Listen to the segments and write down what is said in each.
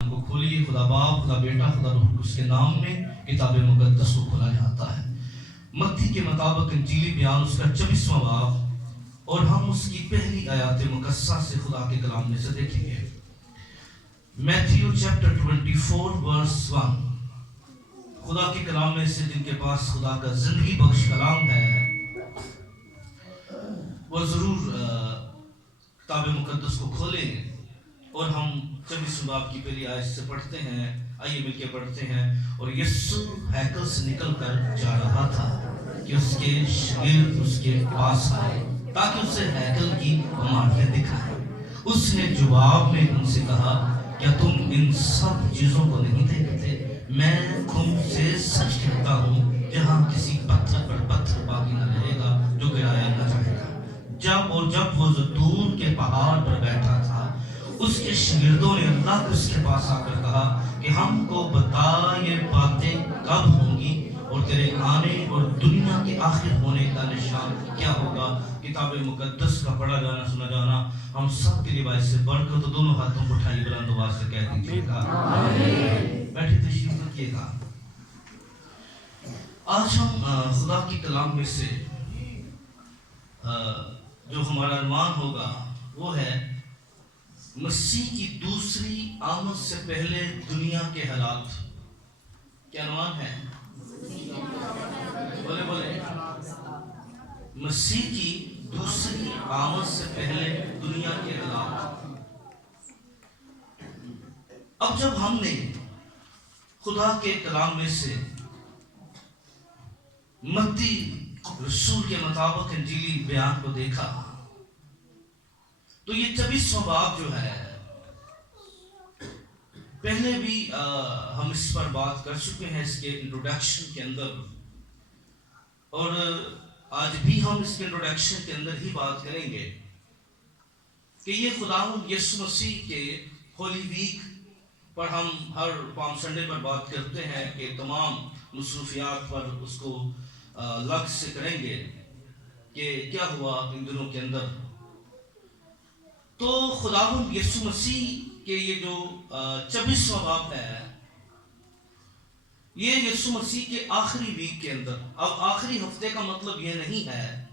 کو کھولیے، خدا باپ، خدا بیٹا، خدا روح القدس کے نام میں کتاب مقدس کو کھولا جاتا ہے۔ متی کے مطابق انجیلی بیان اس کا 24واں باب، اور ہم اس کی پہلی آیات مقدسہ سے خدا کے کلام میں سے دیکھیں گے۔ میتھیو چیپٹر 24 ورس 1۔ خدا کے کلام میں سے جن کے پاس خدا کا زندگی بخش کلام ہے وہ ضرور کتاب مقدس کو کھولیں، اور ہم 24 باب کی پہلی آیت سے پڑھتے ہیں۔ آئیے مل کے پڑھتے ہیں۔ اور یسوع ہیکل سے نکل کر جا رہا تھا کہ اس کے شاگرد اس کے پاس آئے تاکہ اسے ہیکل کی عمارتیں دکھائیں۔ اس نے جواب میں ان سے کہا، کیا تم ان سب چیزوں کو نہیں دیکھتے؟ میں تم سے سچ کہتا ہوں، جہاں کسی پتھر پر پتھر باقی نہ رہے گا جو گرایا نہ جائے گا۔ جب وہ زیتون کے پہاڑ پر بیٹھا تھا، اس کے شاگردوں نے اللہ کو اس کے پاس آ کر کہا کہ ہم کو بتا یہ باتیں کب ہوں گی، اور تیرے آنے اور دنیا کے آخر ہونے کا نشان کیا ہوگا؟ کتاب مقدس کا پڑھا جانا سنا جانا ہم سب کے لیے باعث برکت۔ تو دونوں ہاتھوں کو اٹھائیے، بلند آواز سے کہہ دیجیے گا آمین۔ بیٹھے تشریف رکھیے گا۔ آج ہم خدا کی کلام میں سے جو ہمارا عنوان ہوگا وہ ہے مسیح کی دوسری آمد سے پہلے دنیا کے حالات۔ کیا عنوان ہے؟ بولے مسیح کی دوسری آمد سے پہلے دنیا کے حالات۔ اب جب ہم نے خدا کے کلام میں سے متی رسول کے مطابق انجیلی بیان کو دیکھا تو یہ 24واں باب جو ہے، پہلے بھی ہم اس پر بات کر چکے ہیں اس کے انٹروڈکشن کے اندر، اور آج بھی ہم اس کے انٹروڈکشن کے اندر ہی بات کریں گے کہ یہ خداوند یسوع مسیح کے ہولی ویک پر ہم ہر پام سنڈے پر بات کرتے ہیں کہ تمام مصروفیات پر اس کو لگ سے کریں گے کہ کیا ہوا ان دنوں کے اندر۔ تو خداوند یسوع مسیح کے یہ جو 24واں باب ہے، یہ یسوع مسیح کے آخری ویک کے اندر، اب آخری ہفتے کا مطلب یہ نہیں ہے،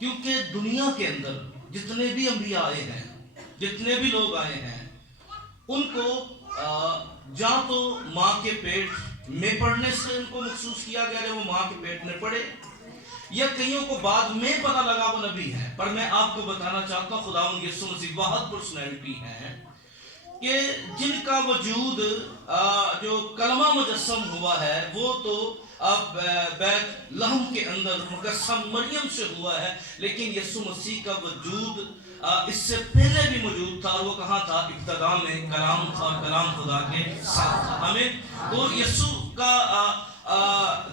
کیونکہ دنیا کے اندر جتنے بھی انبیاء آئے ہیں، جتنے بھی لوگ آئے ہیں، ان کو جہاں تو ماں کے پیٹ میں پڑھنے سے ان کو محسوس کیا گیا جب وہ ماں کے پیٹ میں پڑے، یا کئیوں کو بعد میں پتہ لگا وہ نبی ہے۔ پر میں آپ کو بتانا چاہتا ہوں خداوند یسوع مسیح واحد پرسنالٹی ہے کہ جن کا وجود جو کلمہ مجسم ہوا ہے وہ تو بیت لحم کے اندر مقسم مریم سے ہوا ہے، لیکن یسوع مسیح کا وجود اس سے پہلے بھی موجود تھا، اور وہ کہاں تھا؟ ابتدا میں کلام تھا، اور کلام خدا کے ساتھ تھا۔ آمین۔ تو یسوع کا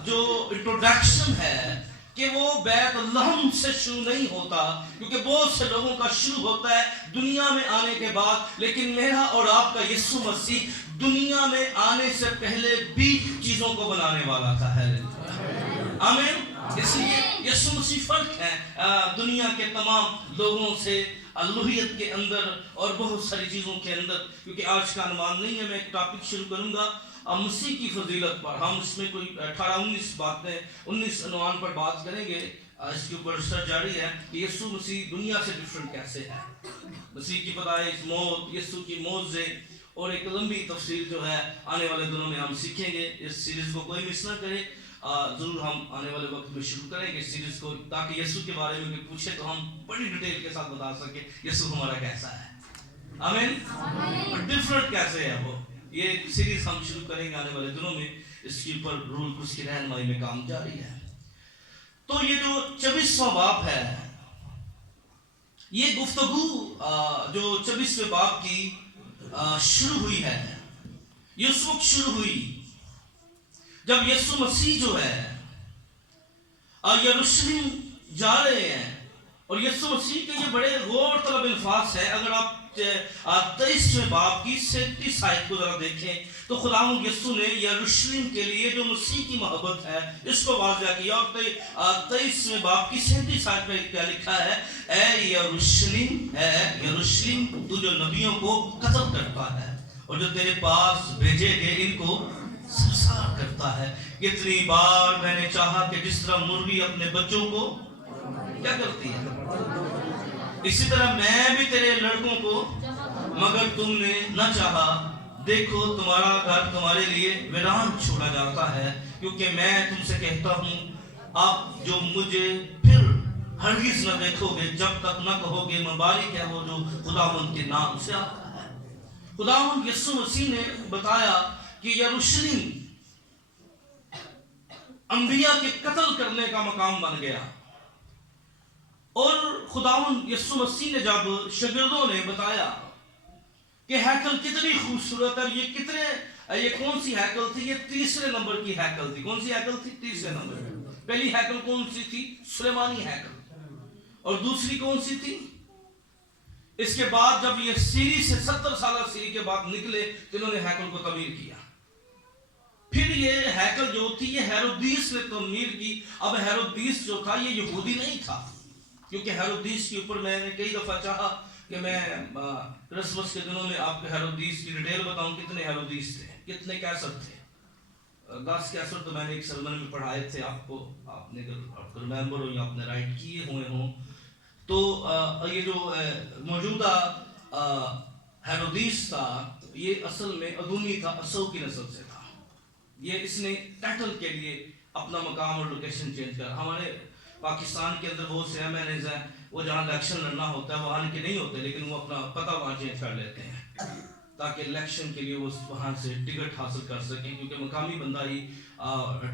جو انٹروڈکشن ہے کہ وہ بیت لحم سے شروع نہیں ہوتا، کیونکہ بہت سے لوگوں کا شروع ہوتا ہے دنیا میں آنے کے بعد، لیکن میرا اور آپ کا یسوع مسیح دنیا میں آنے سے پہلے بھی چیزوں کو بنانے والا تھا۔ آمین۔ اس لیے یسوع مسیح فرق ہے دنیا کے تمام لوگوں سے، الوہیت کے اندر اور بہت ساری چیزوں کے اندر۔ کیونکہ آج کا عنوان نہیں ہے، میں ایک ٹاپک شروع کروں گا مسیح کی فضیلت پر۔ ہم اس میں کوئی 18-19 باتیں 19 عنوان پر بات کریں گے۔ اس کے اوپر ریسرچ جاری ہے کہ یسوع مسیح دنیا سے ڈیفرنٹ کیسے ہے، مسیح کی پیدائش، موت، یسوع کی معجزے، اور ایک لمبی تفصیل جو ہے آنے والے دنوں میں ہم سیکھیں گے۔ اس سیریز کو کوئی مس نہ کرے، ضرور ہم آنے والے وقت میں شروع کریں گے اس سیریز کو، تاکہ یسوع کے بارے میں کوئی پوچھے تو ہم بڑی ڈیٹیل کے ساتھ بتا سکیں یسوع ہمارا کیسا ہے۔ آمین۔ اور ڈیفرنٹ کیسے ہے وہ، یہ سیریز ہم شروع کریں گے آنے والے دنوں میں۔ اس کے اوپر روح القدس کی رہنمائی میں کام جاری ہے۔ تو یہ جو 24واں باب ہے، یہ گفتگو جو 24ویں باب کی شروع ہوئی ہے، یہ اس وقت شروع ہوئی جب یسوع مسیح جو ہے یروشلم جا رہے ہیں، اور یسوع مسیح کے یہ بڑے غور طلب الفاظ ہیں۔ اگر آپ 23ویں باب کی 37 آیت کو ذرا دیکھیں تو خداوند یسوع نے یروشلم کے لیے جو مسیح کی محبت ہے اس کو واضح کیا، اور 23ویں باب کی 37 آیت میں کیا لکھا ہے؟ اے یروشلم، تو جو نبیوں کو قتل کرتا ہے اور جو تیرے پاس بھیجے گئے ان کو سرسار کرتا ہے. کتنی بار میں نے چاہا کہ جس طرح مرغی اپنے بچوں کو کیا کرتی ہے، اسی طرح میں بھی تیرے لڑکوں کو، مگر تم نے نہ چاہا. دیکھو تمہارا گھر تمہارے لیے ویران چھوڑا جاتا ہے، کیونکہ میں تم سے کہتا ہوں آپ جو مجھے پھر ہرگز نہ دیکھو گے جب تک نہ کہو گے مبارک ہے وہ جو خداوند کے نام سے آتا ہے. خداوند یسوع مسیح نے بتایا کہ یروشلم انبیاء کے قتل کرنے کا مقام بن گیا، اور خداوند یسوع مسیح نے جب شاگردوں نے بتایا کہ ہیکل کتنی خوبصورت ہے، یہ کون سی ہیکل تھی، یہ تیسرے نمبر کی ہیکل تھی. کون سی ہیکل تھی؟ تیسرے نمبر. پہلی ہیکل کون سی تھی؟ سلیمانی ہیکل. اور دوسری کون سی تھی؟ اس کے بعد جب یہ سیری سے 70 سالہ سیری کے بعد نکلے تو انہوں نے ہیکل کو تعمیر کیا. پھر یہ ہیکل جو تھی یہ ہیرودیس نے تعمیر کی. اب ہیرودیس جو تھا یہ یہودی نہیں تھا، کیونکہ ہیرودیس کے اوپر میں نے کئی دفعہ چاہا کہ میں کرسمس کے دنوں میں آپ کو ہیرودیس کی ڈیٹیل بتاؤں. کتنے ہیرودیس تھے، کتنے کیسر تھے. 10 کیسر تو میں نے ایک سرمن میں پڑھائے تھے آپ کو، آپ نے اگر ریممبر ہو یا آپ نے رائٹ کیے ہوئے ہوں تو یہ جو موجودہ ہیرودیس تھا یہ اصل میں ادونی تھا، اسو کی نسل سے تھا. یہ اس نے ٹائٹل کے لیے اپنا مقام اور لوکیشن چینج کر. ہمارے پاکستان کے اندر بہت سے ایم این ایز ہیں، وہ جہاں الیکشن لڑنا ہوتا ہے وہاں کے نہیں ہوتے، لیکن وہ اپنا پتہ وہاں چینج کر لیتے ہیں تاکہ الیکشن کے لیے وہ وہاں سے ٹکٹ حاصل کر سکیں، کیونکہ مقامی بندہ ہی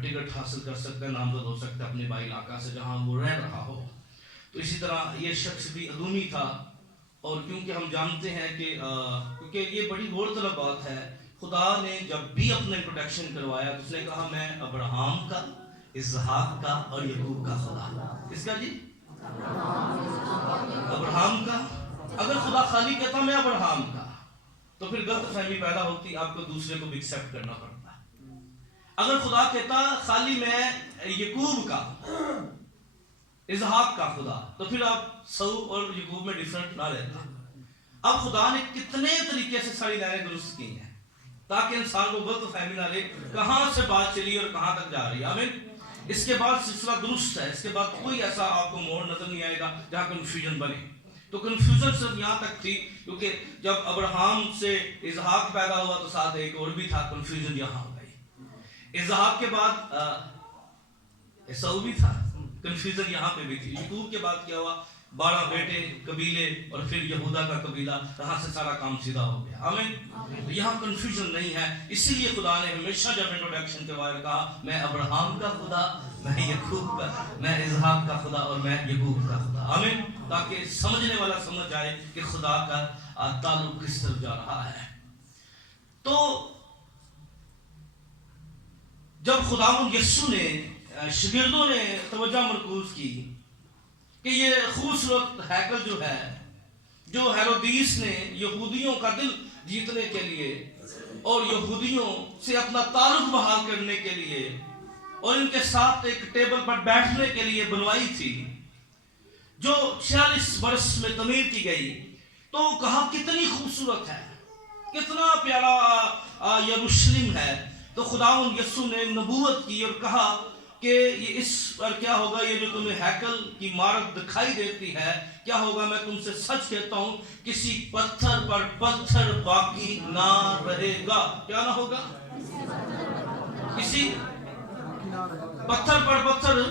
ٹکٹ حاصل کر سکتا ہے، نامزد ہو سکتا ہے اپنے بائی علاقہ سے جہاں وہ رہ رہا ہو. تو اسی طرح یہ شخص بھی ادونی تھا. اور کیونکہ ہم جانتے ہیں کہ کیونکہ یہ بڑی غور طلب بات ہے، خدا نے جب بھی اپنا انٹروڈکشن کروایا تو اس نے کہا میں ابراہم کا، اسحاق کا اور یعقوب کا خدا. کس کا جی؟ ابراہم کا. اگر خدا خالی کہتا میں ابراہم کا تو پھر غلط فہمی پیدا ہوتی، آپ کو دوسرے کو بھی ایکسیپٹ کرنا پڑتا. اگر خدا کہتا خالی میں یعقوب کا، اسحاق کا خدا، تو پھر آپ سو اور یعقوب میں ڈیفرنٹ نہ رہتا. اب خدا نے کتنے طریقے سے ساری لائنیں درست کی ہیں تاکہ انسان کو غلط فہمی نہ رہے کہاں سے بات چلی اور کہاں تک جا رہی ہے. آمین. اس کے بعد سلسلہ درست ہے، اس کے بعد کوئی ایسا آپ کو موڑ نظر نہیں آئے گا جہاں کنفیوژن بنے. تو کنفیوژن صرف یہاں تک تھی کیونکہ جب ابراہم سے اسحاق پیدا ہوا تو ساتھ ایک اور بھی تھا، کنفیوژن یہاں ہو گئی. اسحاق کے بعد عیسو بھی تھا، کنفیوژن یہاں پہ بھی تھی. یعقوب کے بعد کیا ہوا؟ 12 بیٹے، قبیلے، اور پھر یہودا کا قبیلہ، یہاں سے سارا کام سیدھا ہو گیا. آمین. یہاں کنفیوژن نہیں ہے. اسی لیے خدا نے ہمیشہ جب انٹروڈکشن کے بارے کہا میں ابراہم کا خدا، میں یعقوب کا، میں اسحاق کا خدا اور میں یعقوب کا خدا. آمین. تاکہ سمجھنے والا سمجھ جائے کہ خدا کا تعلق کس طرف جا رہا ہے. تو جب خداوند یسوع نے شاگردوں نے توجہ مرکوز کی کہ یہ خوبصورت ہیکل جو ہے، جو ہیرودیس نے یہودیوں کا دل جیتنے کے لیے اور یہودیوں سے اپنا تعلق بحال کرنے کے لیے اور ان کے ساتھ ایک ٹیبل پر بیٹھنے کے لیے بنوائی تھی، جو 46 برس میں تعمیر کی گئی، تو کہا کتنی خوبصورت ہے، کتنا پیارا یروشلم ہے. تو خداوند یسوع نے نبوت کی اور کہا کہ یہ اس پر کیا ہوگا، یہ جو تمہیں ہیکل کی عمارت دکھائی دیتی ہے کیا ہوگا، میں تم سے سچ کہتا ہوں کسی پتھر پر پتھر باقی نہ رہے گا. کیا نہ ہوگا؟ کسی پتھر پر پتھر.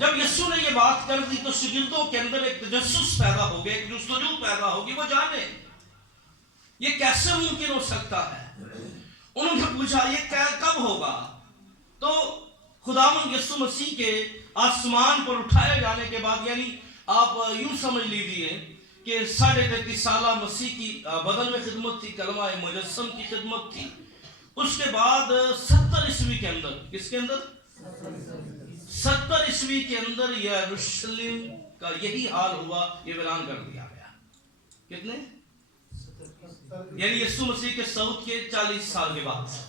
جب یسوع نے یہ بات کر دی تو شاگردوں کے اندر ایک تجسس پیدا ہو گیا، ایک جستجو پیدا ہوگی، وہ جانے یہ کیسے ممکن ہو سکتا ہے. انہوں نے پوچھا یہ کب ہوگا. تو خداوند یسوع مسیح کے آسمان پر اٹھائے جانے کے بعد، یعنی آپ یوں سمجھ لیجئے کہ 33.5 سالہ مسیح کی بدن میں خدمت تھی، کلمہ مجسم کی خدمت تھی. اس کے بعد 70 عیسوی کے اندر، کس کے اندر؟ 70 عیسوی کے اندر یروشلم کا یہی حال ہوا، یہ اعلان کر دیا گیا. کتنے؟ یعنی یسوع مسیح کے صعود کے 40 سال کے بعد.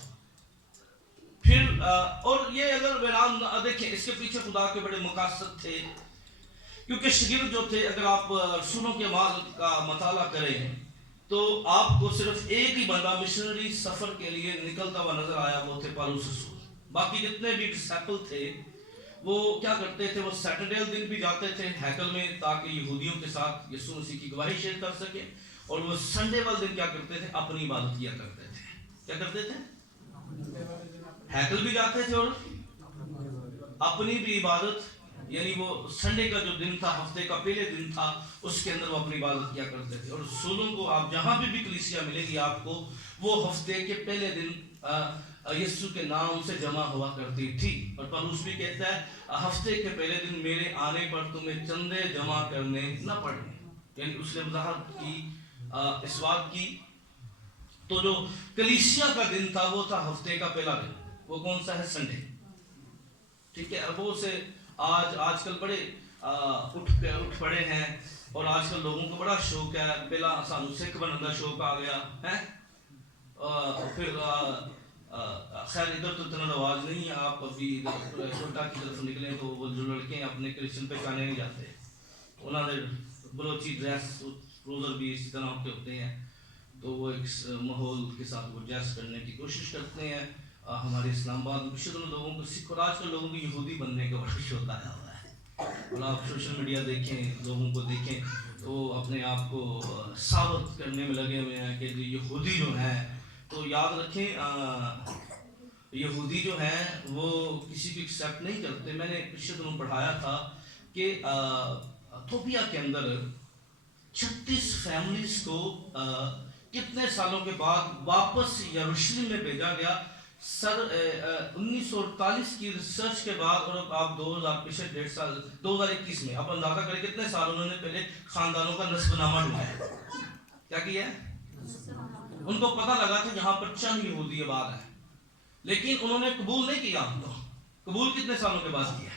پھر اور یہ اگر اعلان دیکھیں، اس کے پیچھے خدا کے بڑے مقاصد تھے، کیونکہ شاگرد جو تھے، اگر آپ رسولوں کے اعمال کا مطالعہ کریں تو آپ کو صرف ایک ہی بندہ مشنری سفر کے لیے نکلتا ہوا نظر آیا، وہ تھے پالوس رسول۔ باقی جتنے بھی ڈسپل تھے وہ کیا کرتے تھے، وہ سیٹرڈے دن بھی جاتے تھے ہیکل میں تاکہ یہودیوں کے ساتھ یسوع مسیح کی گواہی شیئر کر سکیں، اور وہ سنڈے والے دن کیا کرتے تھے، اپنی عبادت کیا کرتے تھے۔ کیا کرتے تھے؟ ہیکل بھی جاتے تھے اور اپنی بھی عبادت، یعنی وہ سنڈے کا جو دن تھا، ہفتے کا پہلے دن تھا، اس کے اندر وہ اپنی عبادت کیا کرتے تھے۔ اور رسولوں کو آپ جہاں بھی کلیسیا ملے گی آپ کو، وہ ہفتے کے پہلے دن یسوع کے نام سے جمع ہوا کرتی تھی۔ اور پولس بھی کہتا ہے ہفتے کے پہلے دن میرے آنے پر تمہیں چندے جمع کرنے نہ پڑیں، یعنی اس نے وضاحت کی، اس بات کی۔ تو جو کلیسیا کا دن تھا وہ تھا ہفتے کا پہلا دن، وہ کون سا ہے؟ سنڈے، ٹھیک ہے۔ وہ سے آج کل بڑے اٹھ پڑے ہیں، اور آج کل لوگوں کو بڑا شوق ہے، پہلا سانو سکھ بننے کا شوق آ گیا ہے، پھر خیر ادھر تو اتنا رواج نہیں ہے، آپ ابھی چھوٹا کی طرف نکلیں تو وہ جو لڑکے اپنے کرسچن پہچانے نہیں جاتے، انہوں نے بلوچی ڈریس روزر بھی اسی طرح کے ہوتے ہیں، تو وہ ایک ماحول کے ساتھ وہ ایڈجسٹ کرنے کی کوشش کرتے ہیں۔ ہمارے اسلام آباد میں پچھلے دنوں لوگوں کو سکھ اور آج کل لوگوں کو یہودی بننے کا بڑا شوق آیا ہوا ہے، اور آپ سوشل میڈیا دیکھیں، لوگوں کو دیکھیں تو اپنے آپ کو ثابت کرنے میں لگے ہوئے ہیں کہ یہودی جو ہیں، تو یاد رکھیں یہودی جو ہیں وہ کسی کو ایکسیپٹ نہیں کرتے۔ میں نے پچھلے دنوں پڑھایا تھا کہ ایتھوپیا کے اندر 36 فیملیز کو کتنے سالوں کے بعد واپس یروشلم میں بھیجا گیا۔ 1948 کی ریسرچ کے بعد، اور آپ 2000 پچھلے 1.5 سال 2021 میں آپ اندازہ کریں کتنے سال انہوں نے پہلے خاندانوں کا نسب نامہ ڈھونڈا، کیا کیا ہے؟ ان کو پتہ لگا کہ یہاں پر چند یہودی آباد ہیں، لیکن انہوں نے قبول نہیں کیا ان کو۔ قبول کتنے سالوں کے بعد کیا؟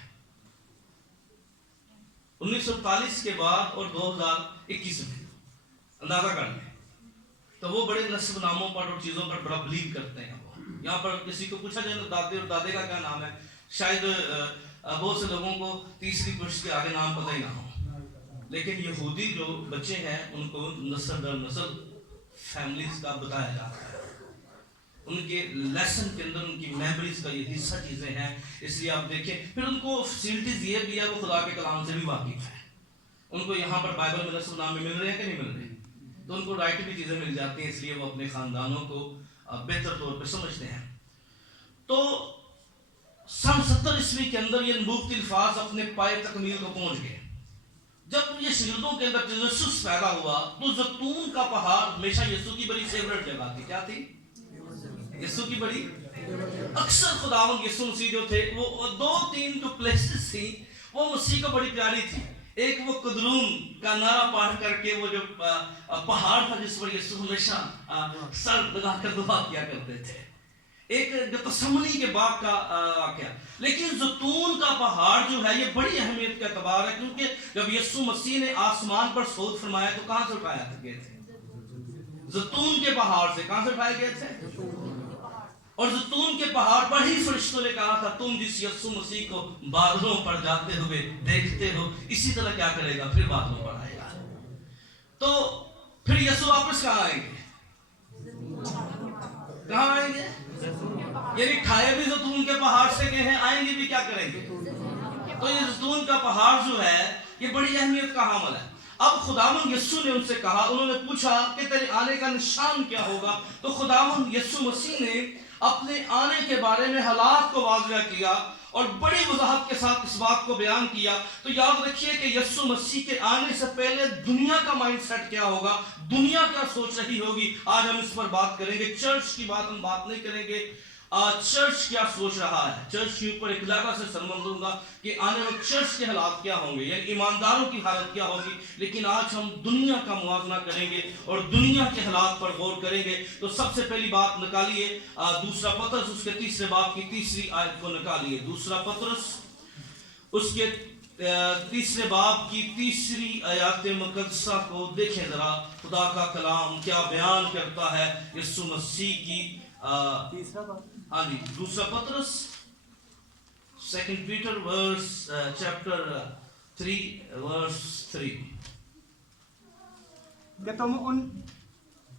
1948 کے بعد اور 2021 میں، اندازہ کر لیں۔ تو وہ بڑے نسب ناموں پر اور چیزوں پر بڑا بلیو کرتے ہیں۔ وہ یہاں پر کسی کو پوچھا جائے دادے اور دادے کا کیا نام ہے، شاید بہت سے لوگوں کو تیسری پشت کے آگے نام پتہ ہی نہ ہو، لیکن یہودی جو بچے ہیں ان کو نسل در نسل فیملیز کا بتایا جاتا ہے، ان کے لیسن کے اندر ان کی میموریز کا یہ حصہ چیزیں ہیں۔ اس لیے آپ دیکھیں پھر ان کو فیسلٹیز یہ بھی ہے، وہ خدا کے کلام سے بھی واقف ہے، ان کو یہاں پر بائبل میں نسب نامے مل رہے ہیں کہ نہیں مل رہے، تو ان کو رائٹ بھی چیزیں مل جاتی ہیں، اس لیے وہ اپنے خاندانوں کو بہتر طور پہ سمجھتے ہیں۔ تو سن 70 عیسوی کے اندر یہ نبوتی الفاظ اپنے پائے تکمیل کو پہنچ گئے۔ جب یہ شاگردوں کے اندر تجسس پیدا ہوا تو زیتون کا پہاڑ ہمیشہ یسوع کی بڑی فیورٹ جگہ تھی۔ کیا تھی؟ یسوع کی بڑی اکثر خداوند یسوع مسیح جو تھے وہ 2-3 جو پلیسز تھی وہ مسیح کو بڑی پیاری تھی۔ ایک وہ قدرون کا نعرہ پاڑھ کر کے وہ جو پہاڑ تھا جس پر یسوع ہمیشہ سر لگا کر دعا کیا کرتے تھے، ایک گتسمنی کے باغ کا واقعہ۔ لیکن زیتون کا پہاڑ جو ہے یہ بڑی اہمیت کا اعتبار ہے، کیونکہ جب یسوع مسیح نے آسمان پر صعود فرمایا تو کہاں سے اٹھایا گئے تھے؟ زیتون کے پہاڑ سے۔ کہاں سے اٹھائے گئے تھے؟ اور زیتون کے پہاڑ پر ہی فرشتوں نے کہا تھا تم جس یسوع مسیح کو بادلوں پر جاتے ہوئے دیکھتے ہو اسی طرح کیا کرے گا، پھر بادلوں پر آئے گا۔ تو پھر یسوع واپس کہاں آئیں گے؟ کہاں آئیں گے؟ یعنی کھائے بھی زیتون کے پہاڑ سے گئے ہیں، آئیں گے بھی کیا کریں گے؟ تو یہ زیتون کا پہاڑ جو ہے یہ بڑی اہمیت کا حامل ہے۔ اب خداوند یسوع نے ان سے کہا، انہوں نے پوچھا کہ تیرے آنے کا نشان کیا ہوگا، تو خداوند یسوع مسیح نے اپنے آنے کے بارے میں حالات کو واضح کیا اور بڑی وضاحت کے ساتھ اس بات کو بیان کیا۔ تو یاد رکھیے کہ یسوع مسیح کے آنے سے پہلے دنیا کا مائنڈ سیٹ کیا ہوگا، دنیا کیا سوچ رہی ہوگی، آج ہم اس پر بات کریں گے۔ چرچ کی بات ہم بات نہیں کریں گے، چرچ کیا سوچ رہا ہے، چرچ کے اوپر ایک علاقہ سے سرمن دوں گا کہ آنے وقت چرچ کے حالات کیا ہوں گے، یعنی ایمانداروں کی حالت کیا ہوگی۔ لیکن آج ہم دنیا کا موازنہ کریں گے اور دنیا کے حالات پر غور کریں گے۔ تو سب سے پہلی بات نکالیے دوسرا پطرس اس کے 3 باب کی 3 آیت کو نکالیے۔ دوسرا پطرس اس کے 3 باب کی 3 آیات مقدسہ کو دیکھیں ذرا، خدا کا کلام کیا بیان کرتا ہے یسوع مسیح کی۔ ہاں جی، دوسرا پطرس 2 پیٹر چیپٹر 3 verse 3 کہ تم ان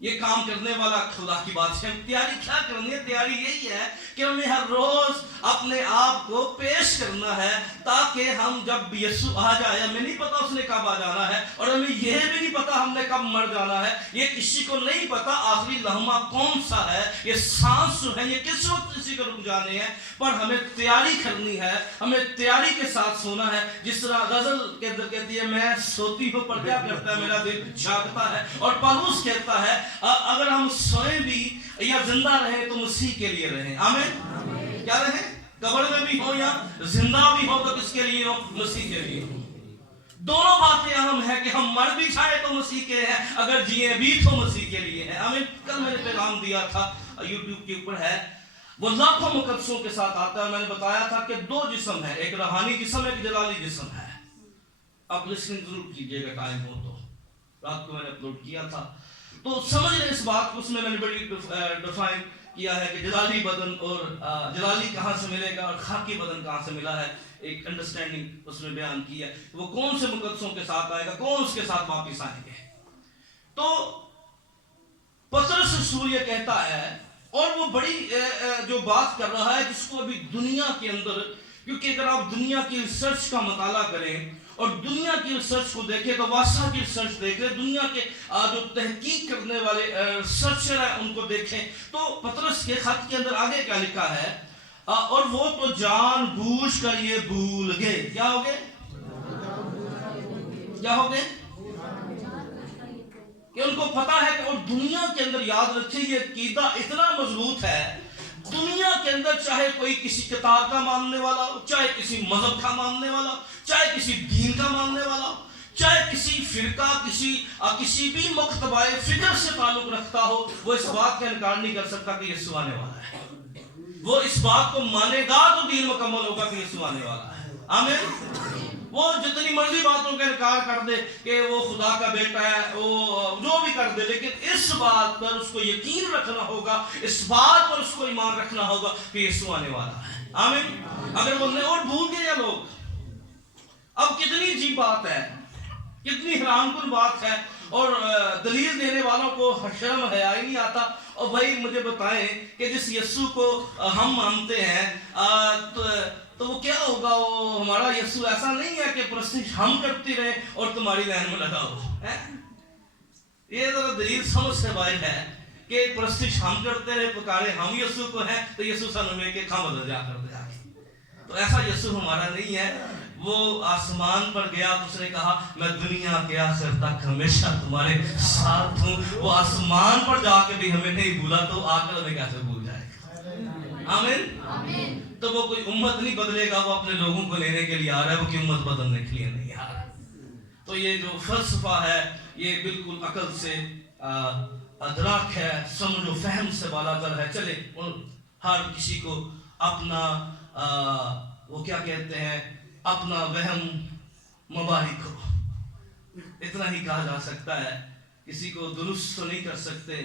یہ کام کرنے والا خدا کی بات ہے. تیاری کیا کرنی ہے؟ تیاری یہی ہے کہ ہمیں ہر روز اپنے آپ کو پیش کرنا ہے تاکہ ہم جب یسوع آ جائے، ہمیں نہیں پتا اس نے کب آ جانا ہے، اور ہمیں یہ بھی نہیں پتا ہم نے کب مر جانا ہے. یہ کسی کو نہیں پتا آخری لمحہ کون سا ہے، یہ سانس جو ہے یہ کس وقت کسی کو رک جانے ہیں. پر ہمیں تیاری کرنی ہے، ہمیں تیاری کے ساتھ سونا ہے. جس طرح غزل کے اندر کہتی ہے میں سوتی ہوں پر کیا کرتا ہے میرا دل جاگتا ہے. اور پالوس کہتا ہے اگر ہم سوئیں بھی یا زندہ رہیں تو مسیح کے لیے رہیں. آمین. کیا رہیں؟ قبر میں بھی ہو یا زندہ بھی ہو تو کس کے لیے ہو؟ مسیح کے لیے ہو. دونوں باتیں اہم ہیں کہ ہم مر بھی جائیں تو مسیح کے ہیں، اگر جیے بھی تو مسیح کے لیے ہیں. آمین. کل میں نے پیغام دیا تھا یوٹیوب کے اوپر ہے، وہ لاکھوں مقدسوں کے ساتھ آتا ہے. میں نے بتایا تھا کہ دو جسم ہے، ایک روحانی جسم ہے، ایک جلالی جسم ہے. آپ لسننگ ضرور کیجئے گا ٹائم ہو تو. رات کو میں نے اپلوڈ کیا تھا تو سمجھ لیں اس بات کو. اس میں نے بڑی ڈیفائن کیا ہے کہ جلالی بدن اور جلالی کہاں سے ملے گا اور خاکی بدن کہاں سے ملا ہے. ایک انڈرسٹینڈنگ اس میں بیان کی ہے. وہ کون سے مقدسوں کے ساتھ آئے گا، کون اس کے ساتھ واپس آئیں گے. تو پطرس رسول یہ کہتا ہے، اور وہ بڑی جو بات کر رہا ہے جس کو ابھی دنیا کے اندر، کیونکہ اگر آپ دنیا کی ریسرچ کا مطالعہ کریں اور دنیا کی ریسرچ کو دیکھیں تو واسا کی ریسرچ دیکھیں، دنیا کے جو تحقیق کرنے والے ریسرچر ہیں ان کو دیکھیں، تو پطرس کے خط کے اندر آگے کیا لکھا ہے، اور وہ تو جان بوجھ کر یہ بھول گئے. کیا ہو گئے؟ کیا ہو گئے؟ کہ ان کو پتا ہے کہ، اور دنیا کے اندر یاد رکھیں یہ عقیدہ اتنا مضبوط ہے، دنیا کے اندر چاہے کوئی کسی کتاب کا ماننے والا ہو، چاہے کسی مذہب کا ماننے والا ہو، چاہے کسی دین کا ماننے والا ہو، چاہے کسی فرقہ کسی بھی مکتبہ فکر سے تعلق رکھتا ہو، وہ اس بات کا انکار نہیں کر سکتا کہ یسوع آنے والا ہے. وہ اس بات کو مانے گا تو دین مکمل ہوگا کہ یسوع آنے والا ہے. آمین. وہ جتنی مرضی باتوں کا انکار کر دے کہ وہ خدا کا بیٹا ہے، وہ جو بھی کر دے، لیکن اس بات پر اس کو یقین رکھنا ہوگا، اس بات پر اس کو ایمان رکھنا ہوگا کہ یسوع آنے والا ہے. آمین. اگر وہ اور بھول گئے لوگ، اب کتنی عجیب بات ہے، کتنی حیران کن بات ہے. اور دلیل دینے والوں کو شرم حیا ہی نہیں آتا. اور بھائی مجھے بتائیں کہ جس یسوع کو ہم مانتے ہیں تو وہ کیا ہوگا؟ وہ ہمارا یسوع ایسا نہیں ہے کہ پرستش ہم کرتی رہے اور تمہاری لائن میں لگا ہو. یہ ذرا دلیل سمجھ سے باہر ہے کہ پرستش ہم کرتے رہے، پکارے ہم یسوع کو ہیں تو یسوع سن میں کہ کھا بدل جا کر دیا. تو ایسا یسوع ہمارا نہیں ہے. وہ آسمان پر گیا تو اس نے کہا میں دنیا کے آخر تک ہمیشہ تمہارے ساتھ ہوں. وہ آسمان پر جا کے بھی ہمیں نہیں بھولا تو آ کر ہمیں کیسے بھول جائے گا؟ آمین. تو وہ کوئی امت نہیں بدلے گا، وہ اپنے لوگوں کو لینے کے لیے آ رہا ہے، وہ کی امت بدلنے کے لیے نہیں آ رہا. تو یہ جو فلسفہ ہے یہ بالکل عقل سے ادراک ہے، سمجھ و فہم سے بالا تر ہے. چلے ہر کسی کو اپنا وہ کیا کہتے ہیں، اپنا وہم مبارک ہو، اتنا ہی کہا جا سکتا ہے. کسی کو درست تو نہیں کر سکتے،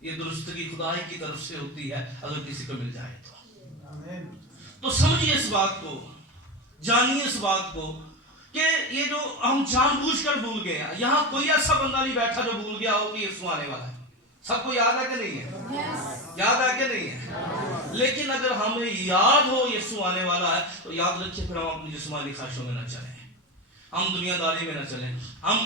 یہ درستگی خدائی کی طرف سے ہوتی ہے اگر کسی کو مل جائے تو سمجھیے اس بات کو، جانیے اس بات کو کہ یہ جو ہم جان بوجھ کر بھول گئے ہیں. یہاں کوئی ایسا بندہ نہیں بیٹھا جو بھول گیا ہو کہ یسوع آنے والا ہے. سب کو یاد ہے کہ نہیں ہے؟ یاد ہے کہ نہیں ہے؟ لیکن اگر ہمیں یاد ہو یسوع آنے والا ہے تو یاد رکھیے پھر ہم اپنی جسمانی خواہشوں میں نہ چلیں، ہم دنیا داری میں نہ چلیں، ہم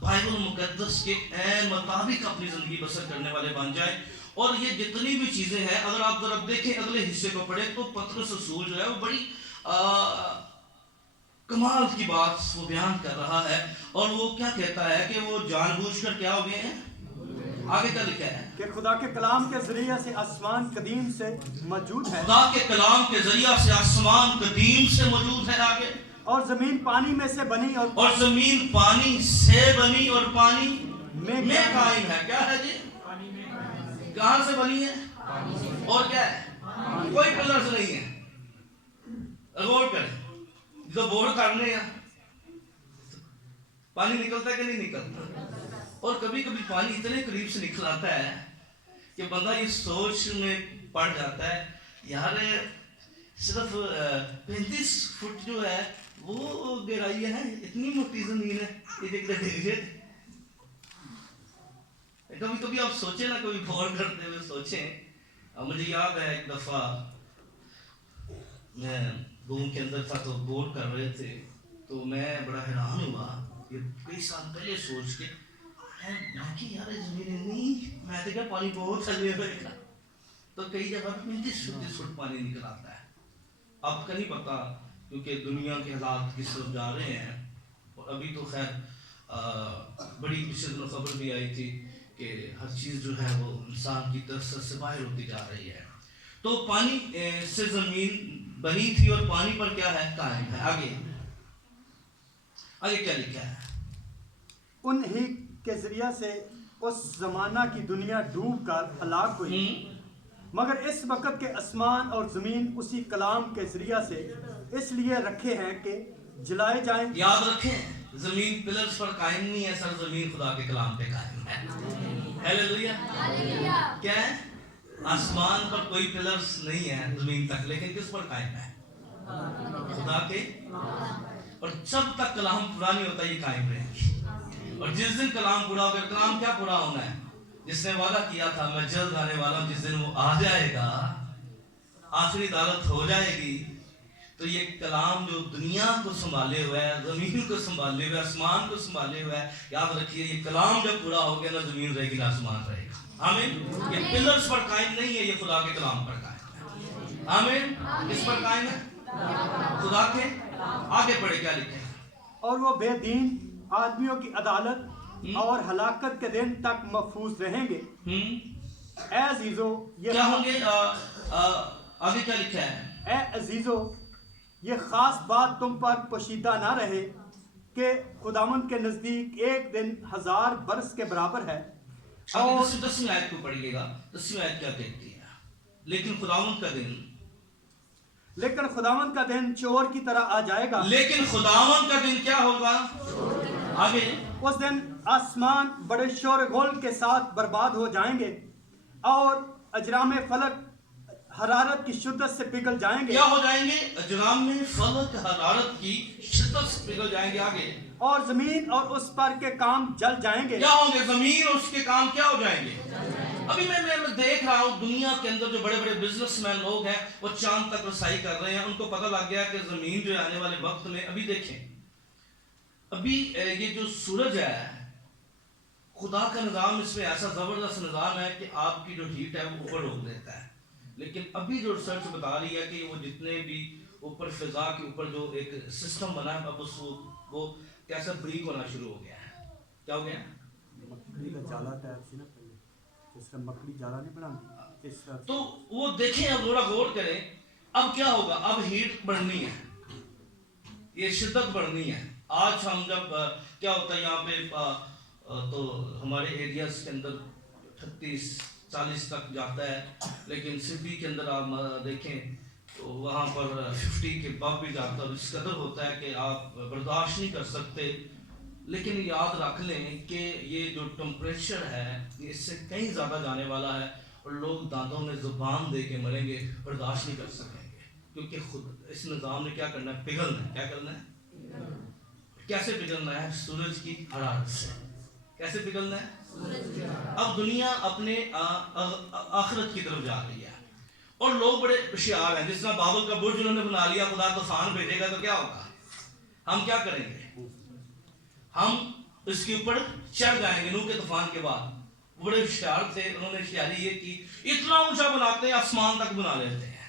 بائبل مقدس کے عین مطابق اپنی زندگی بسر کرنے والے بن جائیں. اور یہ جتنی بھی چیزیں ہیں اگر آپ ذرا دیکھیں اگلے حصے کو پڑھیں تو پطرس رسول جو ہے وہ بڑی کمال کی بات وہ بیان کر رہا ہے. اور وہ کیا کہتا ہے کہ وہ جان بوجھ کر کیا ہو گئے ہیں. آگے کیا لکھا ہے کہ خدا کے کلام کے ذریعے سے آسمان قدیم سے موجود ہے، خدا کے کلام کے ذریعہ سے آسمان قدیم سے موجود ہے. آگے اور زمین پانی میں سے بنی اور زمین پانی سے بنی اور پانی میں قائم ہے. کیا ہے جی؟ کہاں سے بنی ہے اور کیا ہے؟ کوئی پلرز نہیں ہے. غور کریں، جو بور کرنے ہیں پانی نکلتا ہے کہ نہیں نکلتا؟ اور کبھی کبھی پانی اتنے قریب سے نکل آتا ہے کہ بندہ یہ سوچ میں پڑ جاتا ہے یار صرف 35 فٹ جو ہے وہ گہرائی ہے، اتنی موٹی زمین ہے، یہ دیکھ دیکھیے کبھی کبھی آپ سوچیں نا, کبھی غور کرتے ہوئے سوچیں. مجھے یاد ہے ایک دفعہ میں روم کے اندر تھا تو بورڈ کر رہے تھے, تو میں بڑا حیران ہوا کہ کئی سال پہلے سوچ کے میں کہ یار زمین نہیں, میں تو کیا پانی بہت چلے ہوئے تھا, تو کئی جگہ پہ 35 فٹ پانی نکل آتا ہے. آپ کا نہیں پتا کیونکہ دنیا کے حالات کس طرف جا رہے ہیں. اور ابھی تو خیر بڑی پچھلے دنوں خبر بھی آئی تھی کہ ہر چیز جو ہے وہ انسان کی دسترس سے باہر ہوتی جا رہی ہے. تو پانی سے زمین بنی تھی اور پانی پر کیا ہے, قائم ہے. آگے کیا لکھا ہے؟ انہی کے ذریعہ سے اس زمانہ کی دنیا ڈوب کر ہلاک ہوئی, مگر اس وقت کے آسمان اور زمین اسی کلام کے ذریعہ سے اس لیے رکھے ہیں کہ جلائے جائیں. یاد رکھیں, زمین پلرز پر قائم نہیں ہے سر, زمین خدا کے کلام پہ قائم ہے. ہیلیلویا. کیا ہے؟ آسمان پر کوئی پلرز نہیں ہے زمین تک, لیکن کس پر قائم ہے؟ خدا کے. اور جب تک کلام پورا نہیں ہوتا یہ قائم رہے گی. اور جس دن کلام پورا ہوگا, کلام کیا پورا ہونا ہے؟ جس نے وعدہ کیا تھا میں جلد آنے والا ہوں, جس دن وہ آ جائے گا, آخری عدالت ہو جائے گی, تو یہ کلام جو دنیا کو سنبھالے ہوا ہے, زمین کو سنبھالے ہوا ہے, آسمان کو سنبھالے ہوا ہے, یاد رکھیے یہ کلام جب پورا ہو گیا نہ زمین رہے گی نہ آسمان رہے گا. آمین. یہ پلرز پر قائم نہیں ہے, یہ خدا کے کلام پر قائم ہے. آمین. کس پر قائم ہے؟ خدا کے. آگے پڑھے کیا لکھے؟ اور وہ بے دین آدمیوں کی عدالت اور ہلاکت کے دن تک محفوظ رہیں گے. اے عزیزو, یہ کیا ہوں گے؟ آگے کیا لکھا ہے؟ اے عزیزو, یہ خاص بات تم پر پوشیدہ نہ رہے کہ خداوند کے نزدیک ایک دن 1000 برس کے برابر ہے. اور 10ویں آیت کو پڑھیے گا. 10ویں آیت کیا کہتی ہے؟ لیکن خداوند کا دن چور کی طرح آ جائے گا. لیکن خداوند کا دن کیا ہوگا؟ آگے. اس دن آسمان بڑے شور غل کے ساتھ برباد ہو جائیں گے اور اجرام فلک حرارت کی شدت سے پگھل جائیں گے. کیا ہو جائیں گے؟ اجرام فلک حرارت کی شدت سے پگھل جائیں گے. آگے. اور زمین اور اس پر کے کام جل جائیں گے. کیا ہوں گے؟ زمین اور اس کے کام کیا ہو جائیں گے؟ ابھی میں دیکھ رہا ہوں دنیا کے اندر جو بڑے بڑے بزنس مین لوگ ہیں وہ چاند تک رسائی کر رہے ہیں. ان کو پتہ لگ گیا کہ زمین جو آنے والے وقت میں, ابھی دیکھیں, ابھی یہ جو سورج ہے, خدا کا نظام اس میں ایسا زبردست نظام ہے کہ آپ کی جو ہیٹ ہے وہ اوپر روک دیتا ہے. لیکن ابھی جو ریسرچ بتا رہی ہے کہ وہ جتنے بھی اوپر فضا کے اوپر جو ایک سسٹم بنا ہے, اب وہ کیسا بریک ہونا شروع ہو گیا ہے. کیا ہو گیا؟ مکڑی کا جالا ٹائپ سے نا, پہلے جس طرح مکڑی جالا نہیں بناتی اس طرح. تو وہ دیکھیں, اب تھوڑا غور کریں, اب کیا ہوگا؟ اب ہیٹ بڑھنی ہے, یہ شدت بڑھنی ہے. آج ہم جب کیا ہوتا ہے یہاں پہ تو ہمارے ایریاز کے اندر 38-40 تک جاتا ہے, لیکن سٹی کے اندر آپ دیکھیں تو وہاں پر 50 کے بعد بھی جاتا ہے. اس قدر ہوتا ہے کہ آپ برداشت نہیں کر سکتے. لیکن یاد رکھ لیں کہ یہ جو ٹمپریچر ہے یہ اس سے کہیں زیادہ جانے والا ہے, اور لوگ دانتوں میں زبان دے کے مریں گے, برداشت نہیں کر سکیں گے, کیونکہ خود اس نظام نے کیا کرنا ہے؟ پگھلنا ہے. کیا کرنا ہے؟ کیسے پگھلنا ہے؟ سورج کی حرارت سے. کیسے پگھلنا ہے؟ اب دنیا اپنے آخرت کی طرف جا رہی ہے اور لوگ بڑے ہوشیار ہیں. جس طرح بابل کا برج انہوں نے بنا لیا, خدا طوفان بھیجے گا تو کیا ہوگا؟ ہم کیا کریں گے؟ ہم اس کے اوپر چڑھ جائیں گے. نوح کے طوفان کے بعد بڑے ہوشیار تھے, انہوں نے ہوشیاری یہ کی, اتنا اونچا بناتے ہیں آسمان تک بنا لیتے ہیں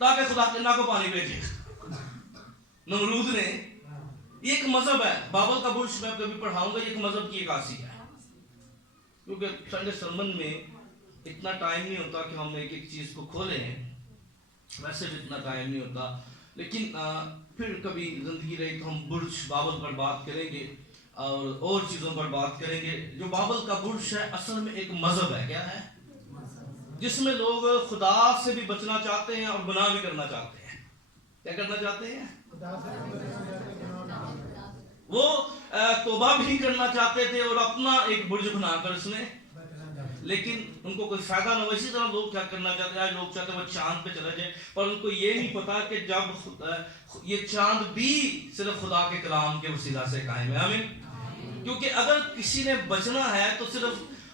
تاکہ خدا اللہ کو پانی بھیجے. نمرود نے, یہ ایک مذہب ہے, بابل کا برج میں کبھی پڑھاؤں گا, یہ ایک مذہب کی ایک خاصیت ہے. کیونکہ سنڈے سرمن میں اتنا ٹائم نہیں ہوتا کہ ہم ایک ایک چیز کو کھولیں, ویسے بھی اتنا ٹائم نہیں ہوتا, لیکن پھر کبھی زندگی رہی تو ہم برج بابل پر بات کریں گے اور چیزوں پر بات کریں گے. جو بابل کا برج ہے اصل میں ایک مذہب ہے. کیا ہے؟ جس میں لوگ خدا سے بھی بچنا چاہتے ہیں اور گناہ بھی کرنا چاہتے ہیں. کیا کرنا چاہتے ہیں؟ وہ توبہ بھی کرنا چاہتے تھے اور اپنا ایک برج بنا کر اس میں, لیکن ان کو کوئی فائدہ نہ ہو. اسی طرح لوگ کیا کرنا چاہتے ہیں, لوگ چاہتے ہیں وہ چاند پہ چلا جائے, پر ان کو یہ نہیں پتا کہ جب یہ چاند بھی صرف خدا کے کلام کے وسیلہ سے قائم ہے. آمین. کیونکہ اگر کسی نے بچنا ہے تو صرف